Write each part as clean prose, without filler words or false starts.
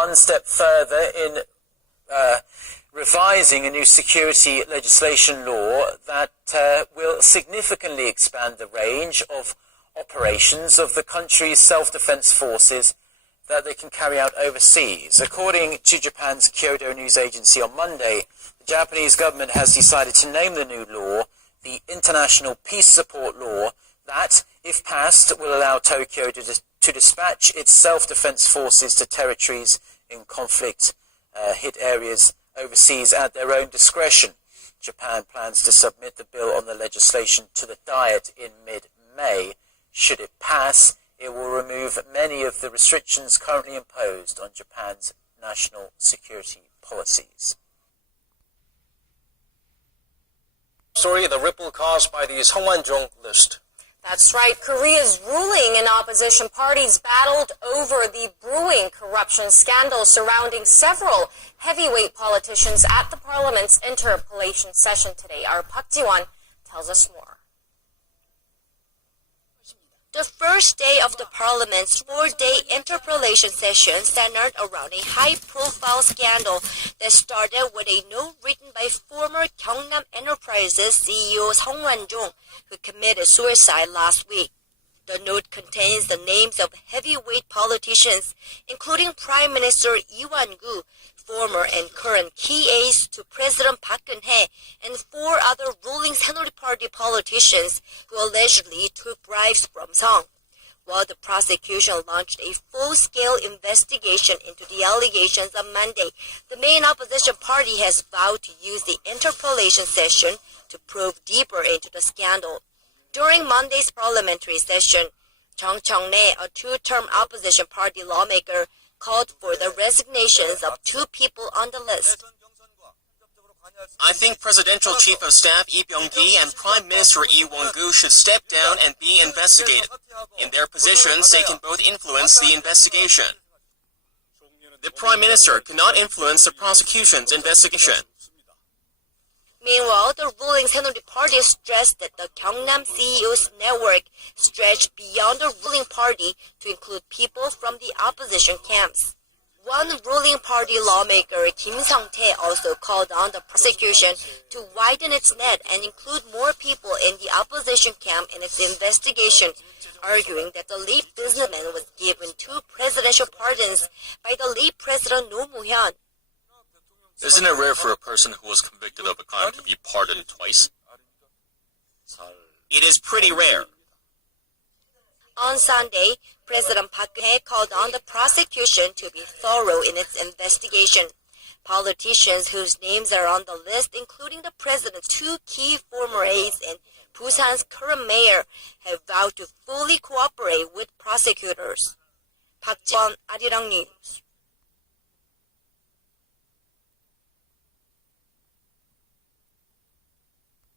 one step further in revising a new security legislation law that will significantly expand the range of operations of the country's self-defense forces that they can carry out overseas. According to Japan's Kyodo news agency on Monday, the Japanese government has decided to name the new law the International Peace Support Law that, if passed, will allow Tokyo to dispatch its self-defense forces to territories in conflict-hit areas overseas at their own discretion. Japan plans to submit the bill on the legislation to the Diet in mid-May. Should it pass, it will remove many of the restrictions currently imposed on Japan's national security policies. Story, the ripple caused by the Songwan-jong list. That's right. Korea's ruling and opposition parties battled over the brewing corruption scandal surrounding several heavyweight politicians at the parliament's interpellation session today. Our Park Ji-won tells us more. The first day of the Parliament's 4-day interpellation session centered around a high-profile scandal that started with a note written by former Gyeongnam Enterprises CEO Song Wan-jong, who committed suicide last week. The note contains the names of heavyweight politicians, including Prime Minister Lee Wan-gu, former and current key aides to President Park Geun-hye, and 4 other ruling Saenuri Party politicians who allegedly took bribes from Song. While the prosecution launched a full-scale investigation into the allegations on Monday, the main opposition party has vowed to use the interpellation session to probe deeper into the scandal. During Monday's parliamentary session, Chung Chung-nae, a 2-term opposition party lawmaker, called for the resignations of 2 people on the list. I think Presidential Chief of Staff Lee Byung-gi and Prime Minister Lee Won-gu should step down and be investigated. In their positions, they can both influence the investigation. The Prime Minister cannot influence the prosecution's investigation. Meanwhile, the ruling Saenuri Party stressed that the Gyeongnam CEO's network stretched beyond the ruling party to include people from the opposition camps. One ruling party lawmaker, Kim Sung-tae, also called on the prosecution to widen its net and include more people in the opposition camp in its investigation, arguing that the lead businessman was given 2 presidential pardons by the lead president Roh Moo-hyun. Isn't it rare for a person who was convicted of a crime to be pardoned twice? It is pretty rare. On Sunday, President Park Geun-hye called on the prosecution to be thorough in its investigation. Politicians whose names are on the list, including the president's 2 key former aides and Busan's current mayor, have vowed to fully cooperate with prosecutors. Park Ji-won, Arirang News.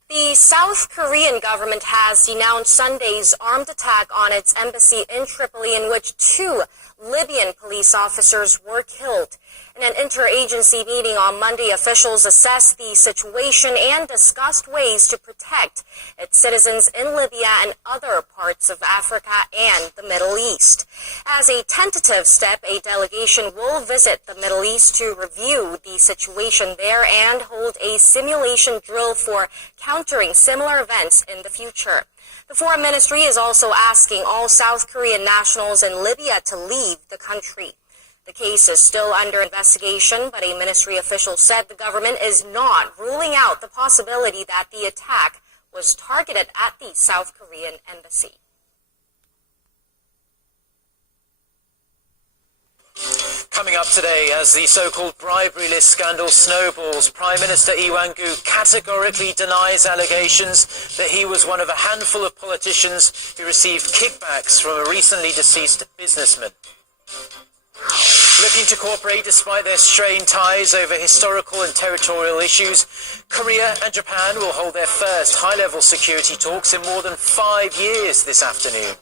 The South Korean government has denounced Sunday's armed attack on its embassy in Tripoli, in which 2 Libyan police officers were killed. In an interagency meeting on Monday, officials assessed the situation and discussed ways to protect its citizens in Libya and other parts of Africa and the Middle East. As a tentative step, a delegation will visit the Middle East to review the situation there and hold a simulation drill for countering similar events in the future. The Foreign Ministry is also asking all South Korean nationals in Libya to leave the country. The case is still under investigation, but a ministry official said the government is not ruling out the possibility that the attack was targeted at the South Korean embassy. Coming up today, as the so-called bribery list scandal snowballs, Prime Minister Lee Wan-gu categorically denies allegations that he was one of a handful of politicians who received kickbacks from a recently deceased businessman. Looking to cooperate despite their strained ties over historical and territorial issues, Korea and Japan will hold their first high-level security talks in more than 5 years this afternoon.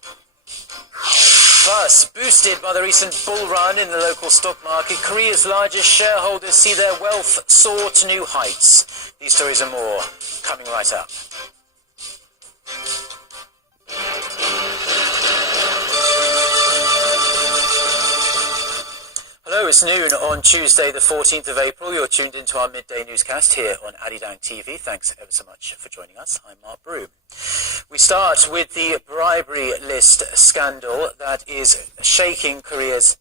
Plus, boosted by the recent bull run in the local stock market, Korea's largest shareholders see their wealth soar to new heights. These stories and more coming right up. Hello, it's noon on Tuesday, the 14th of April. You're tuned into our midday newscast here on Arirang TV. Thanks ever so much for joining us. I'm Mark Broom. We start with the bribery list scandal that is shaking Korea's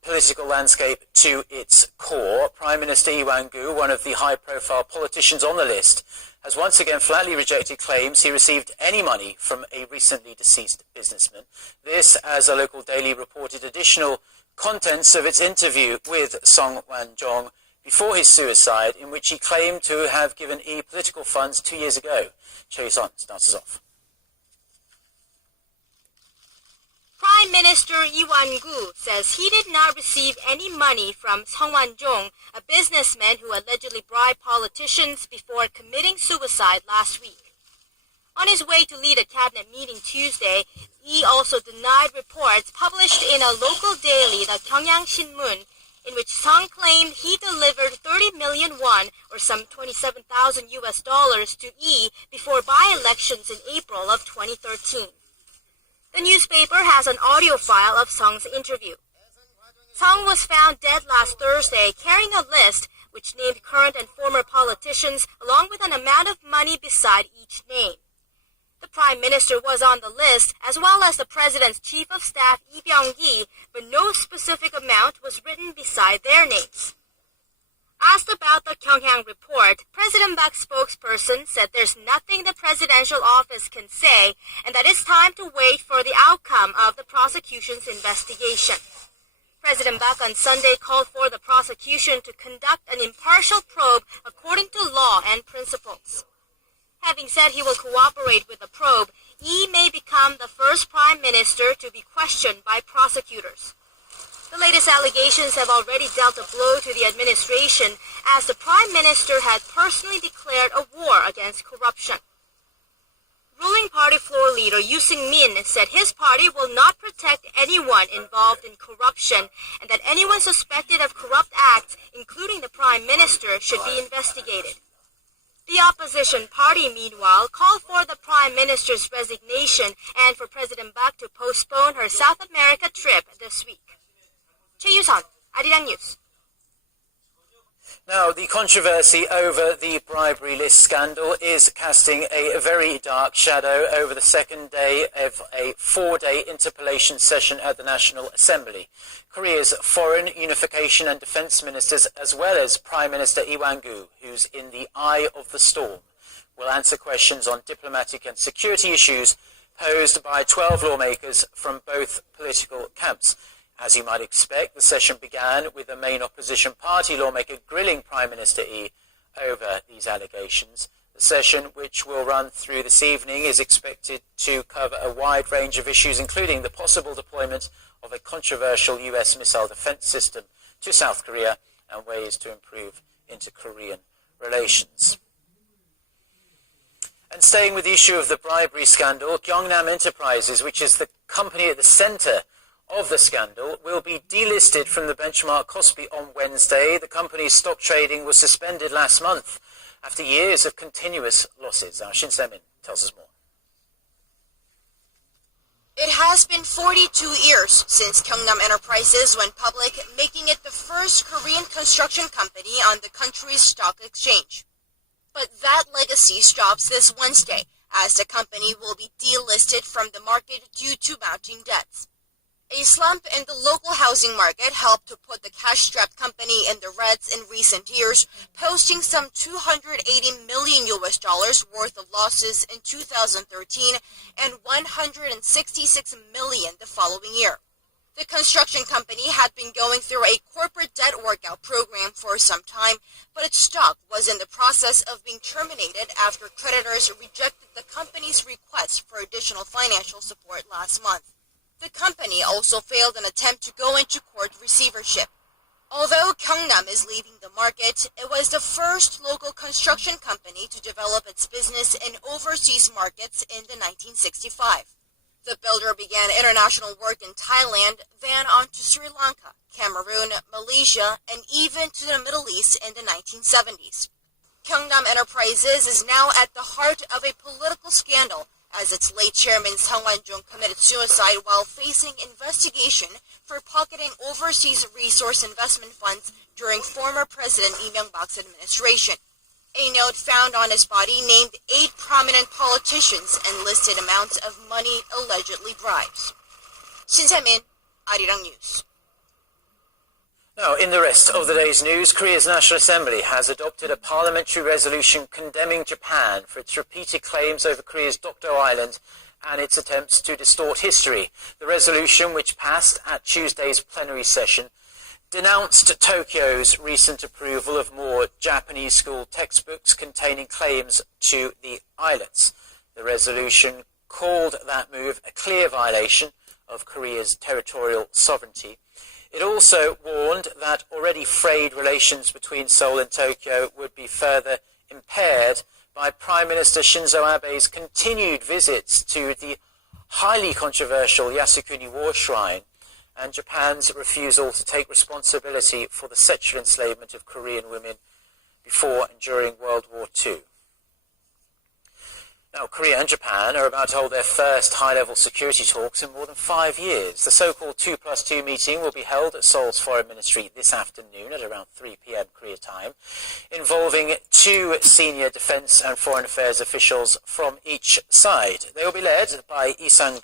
political landscape to its core. Prime Minister Lee Wang-gu, one of the high-profile politicians on the list, has once again flatly rejected claims he received any money from a recently deceased businessman. This, as a local daily reported additional contents of its interview with Song Wan-jong before his suicide, in which he claimed to have given Lee political funds 2 years ago. Choi Son starts us off. Prime Minister Lee Wang-gu says he did not receive any money from Song Wan-jong, a businessman who allegedly bribed politicians before committing suicide last week. On his way to lead a cabinet meeting Tuesday, Lee also denied reports published in a local daily, the Gyeongyang Shinmun, in which Song claimed he delivered 30 million won, or some $27,000 to Lee before by-elections in April of 2013. The newspaper has an audio file of Song's interview. Song was found dead last Thursday carrying a list which named current and former politicians along with an amount of money beside each name. The Prime Minister was on the list, as well as the President's Chief of Staff Lee Byung-gi, but no specific amount was written beside their names. Asked about the Gyeongyang report, President Bak's spokesperson said there's nothing the presidential office can say and that it's time to wait for the outcome of the prosecution's investigation. President Bak on Sunday called for the prosecution to conduct an impartial probe according to law and principles. Having said he will cooperate with the probe, Lee may become the first prime minister to be questioned by prosecutors. The latest allegations have already dealt a blow to the administration, as the prime minister had personally declared a war against corruption. Ruling party floor leader Yoo Seung-min said his party will not protect anyone involved in corruption and that anyone suspected of corrupt acts, including the prime minister, should be investigated. The opposition party, meanwhile, called for the prime minister's resignation and for President Bak to postpone her South America trip this week. Choi Yu-son, Arirang News. Now, the controversy over the bribery list scandal is casting a very dark shadow over the second day of a 4-day interpellation session at the National Assembly. Korea's foreign, unification and defense ministers, as well as Prime Minister Lee Wang-gu, who's in the eye of the storm, will answer questions on diplomatic and security issues posed by 12 lawmakers from both political camps. As you might expect, the session began with the main opposition party lawmaker grilling Prime Minister Lee over these allegations. The session, which will run through this evening, is expected to cover a wide range of issues, including the possible deployment of a controversial US missile defense system to South Korea and ways to improve inter-Korean relations. And staying with the issue of the bribery scandal, Gyeongnam Enterprises, which is the company at the center of the scandal, will be delisted from the benchmark Kospi on Wednesday. The company's stock trading was suspended last month after years of continuous losses. Our Shin Se-min tells us more. It has been 42 years since Gyeongnam Enterprises went public, making it the first Korean construction company on the country's stock exchange. But that legacy stops this Wednesday, as the company will be delisted from the market due to mounting debts. A slump in the local housing market helped to put the cash-strapped company in the reds in recent years, posting some $280 million worth of losses in 2013 and $166 million the following year. The construction company had been going through a corporate debt workout program for some time, but its stock was in the process of being terminated after creditors rejected the company's request for additional financial support last month. The company also failed an attempt to go into court receivership. Although Gyeongnam is leaving the market, it was the first local construction company to develop its business in overseas markets in the 1965. The builder began international work in Thailand, then on to Sri Lanka, Cameroon, Malaysia, and even to the Middle East in the 1970s. Gyeongnam Enterprises is now at the heart of a political scandal as its late chairman Sung Wan-jung committed suicide while facing investigation for pocketing overseas resource investment funds during former President Lee Myung-bak's administration. A note found on his body named 8 prominent politicians and listed amounts of money allegedly bribed. Shin Se-min, Arirang News. Now, in the rest of the day's news, Korea's National Assembly has adopted a parliamentary resolution condemning Japan for its repeated claims over Korea's Dokdo Island and its attempts to distort history. The resolution, which passed at Tuesday's plenary session, denounced Tokyo's recent approval of more Japanese school textbooks containing claims to the islets. The resolution called that move a clear violation of Korea's territorial sovereignty. It also warned that already frayed relations between Seoul and Tokyo would be further impaired by Prime Minister Shinzo Abe's continued visits to the highly controversial Yasukuni War Shrine and Japan's refusal to take responsibility for the sexual enslavement of Korean women before and during World War II. Now, Korea and Japan are about to hold their first high-level security talks in more than 5 years. The so-called 2+2 meeting will be held at Seoul's Foreign Ministry this afternoon at around 3 p.m. Korea time, involving 2 senior defense and foreign affairs officials from each side. They will be led by Lee Sang